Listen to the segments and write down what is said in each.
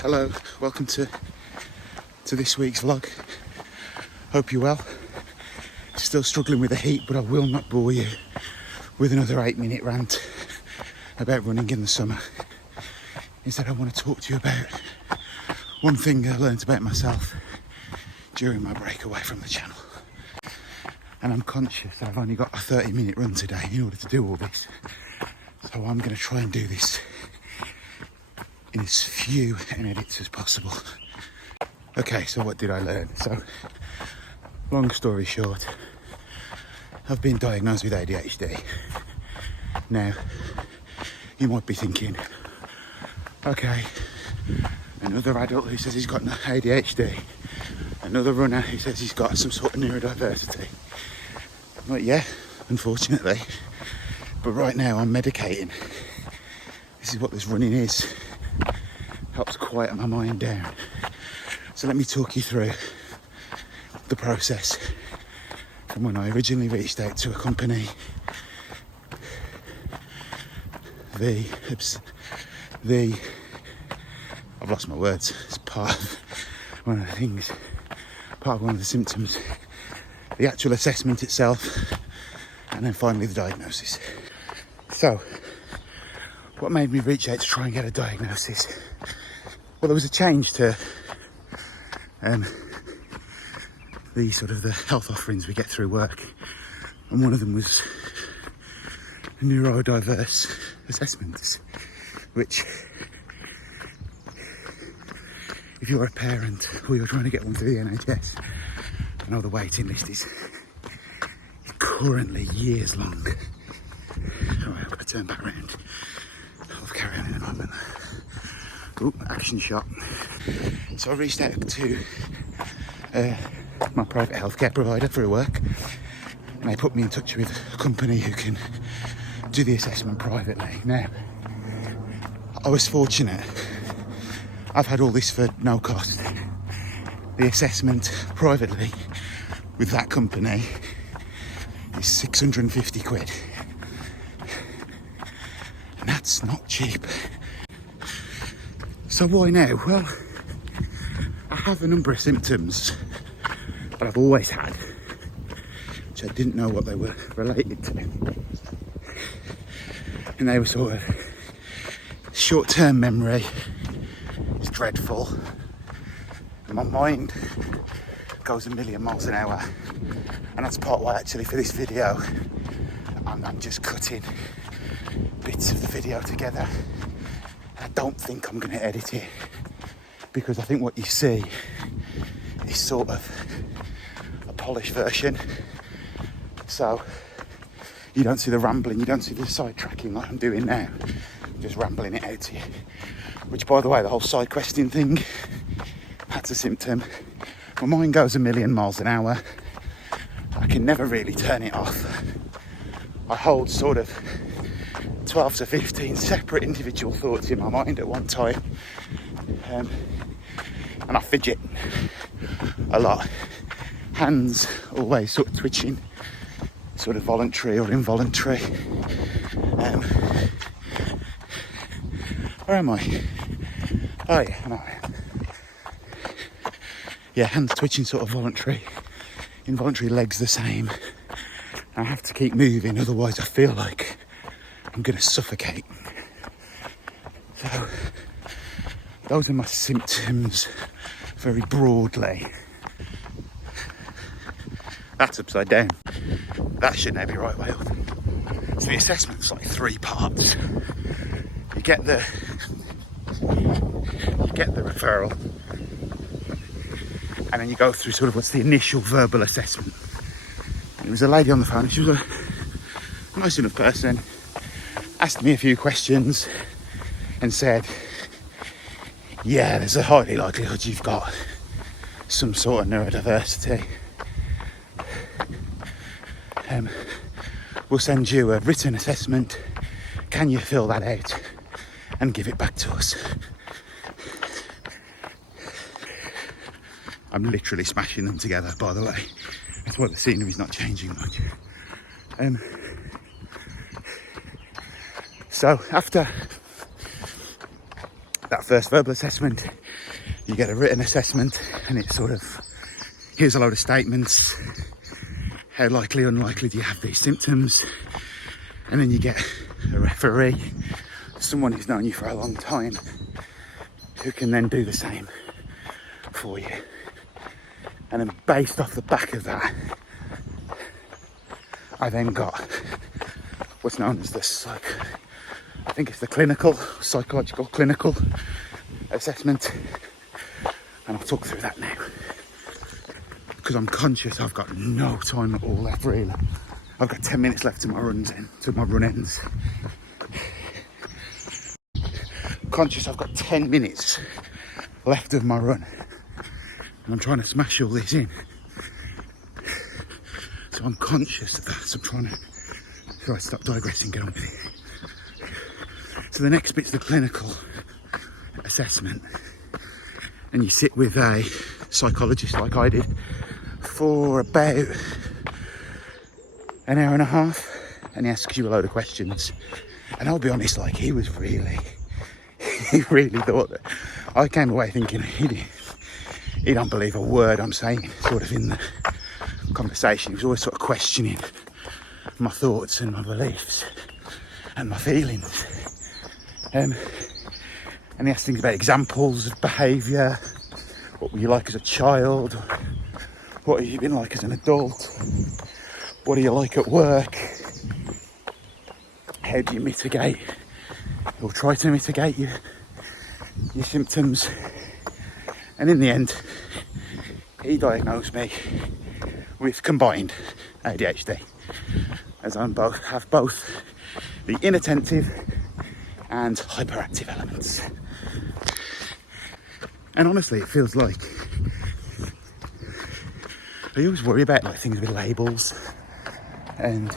hello, welcome to this week's vlog. Hope you're well. Still struggling with the heat, but I will not bore you with another 8-minute rant about running in the summer. Instead, I want to talk to you about one thing I learned about myself during my break away from the channel. And I'm conscious that I've only got a 30-minute run today in order to do all this. So I'm going to try and do this in as few edits as possible. Okay, so what did I learn? So, long story short, I've been diagnosed with ADHD. Now, you might be thinking, okay, another adult who says he's got ADHD, another runner who says he's got some sort of neurodiversity. Like, yeah, unfortunately, but right now I'm medicating. This is what this running is. Helps quiet my mind down. So let me talk you through the process from when I originally reached out to a company, I've lost my words. It's part of one of the things, part of one of the symptoms, the actual assessment itself, and then finally the diagnosis. So, what made me reach out to try and get a diagnosis? Well, there was a change to the health offerings we get through work, and one of them was neurodiverse assessments, which, if you're a parent or you're trying to get one through the NHS, I know the waiting list is currently years long. Alright, I've got to turn back around. I'll carry on in a moment. Oh, action shot. So I reached out to my private healthcare provider through work, and they put me in touch with a company who can do the assessment privately. Now, I was fortunate. I've had all this for no cost. The assessment privately with that company is 650 quid. And that's not cheap. So why now? Well, I have a number of symptoms that I've always had, which I didn't know what they were related to. And they were sort of short-term memory is dreadful. And my mind goes a million miles an hour. And that's part why actually for this video, I'm just cutting bits of the video together. I don't think I'm going to edit it, because I think what you see is sort of a polished version. So you don't see the rambling, you don't see the sidetracking like I'm doing now. I'm just rambling it out to you. Which, by the way, the whole side questing thing, that's a symptom. My mind goes a million miles an hour. I can never really turn it off. I hold sort of 12 to 15 separate individual thoughts in my mind at one time, and I fidget a lot. Hands always sort of twitching, sort of voluntary or involuntary. Where am I? Oh yeah, no. Yeah, hands twitching, sort of voluntary, involuntary, legs the same. I have to keep moving, otherwise I feel like I'm going to suffocate. So, those are my symptoms very broadly. That's upside down. That should now be right way up. So the assessment's like 3 parts. You get the referral, and then you go through sort of what's the initial verbal assessment. And it was a lady on the phone. She was a nice enough person. Asked me a few questions and said, yeah, there's a highly likelihood you've got some sort of neurodiversity. We'll send you a written assessment. Can you fill that out and give it back to us? I'm literally smashing them together, by the way. That's why the scenery's not changing much. So after that first verbal assessment, you get a written assessment, and it's sort of, here's a load of statements. How likely or unlikely do you have these symptoms? And then you get a referee, someone who's known you for a long time, who can then do the same for you. And then based off the back of that, I then got what's known as the I think it's the psychological clinical assessment. And I'll talk through that now. Because I'm conscious I've got no time at all left really. I've got 10 minutes left to my run ends. Conscious I've got 10 minutes left of my run. And I'm trying to smash all this in. So I'm conscious of that. So I'm trying to stop digressing, get on with it. So the next bit's the clinical assessment. And you sit with a psychologist like I did for about an hour and a half, and he asks you a load of questions. And I'll be honest, like he really thought that I came away thinking he don't believe a word I'm saying sort of in the conversation. He was always sort of questioning my thoughts and my beliefs and my feelings. And he asked things about examples of behaviour. What were you like as a child? What have you been like as an adult? What are you like at work? How do you mitigate or try to mitigate your symptoms? And in the end, he diagnosed me with combined ADHD, as I have both the inattentive and hyperactive elements. And honestly, it feels like I always worry about like things with labels and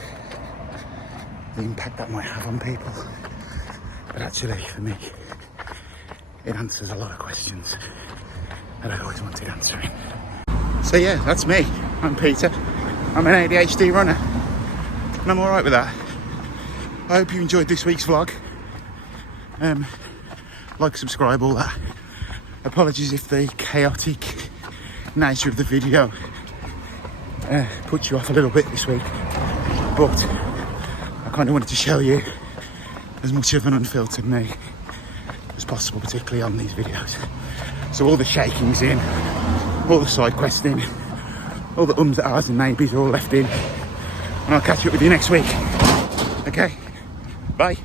the impact that might have on people. But actually, for me, it answers a lot of questions that I always wanted answering. So yeah, that's me. I'm Peter. I'm an ADHD runner, and I'm all right with that. I hope you enjoyed this week's vlog. Like, subscribe, all that. Apologies if the chaotic nature of the video put you off a little bit this week, but I kind of wanted to show you as much of an unfiltered me as possible, particularly on these videos. So all the shaking's in, all the side questing, all the ums, ahs and maybes are all left in, and I'll catch up with you next week. Okay, bye.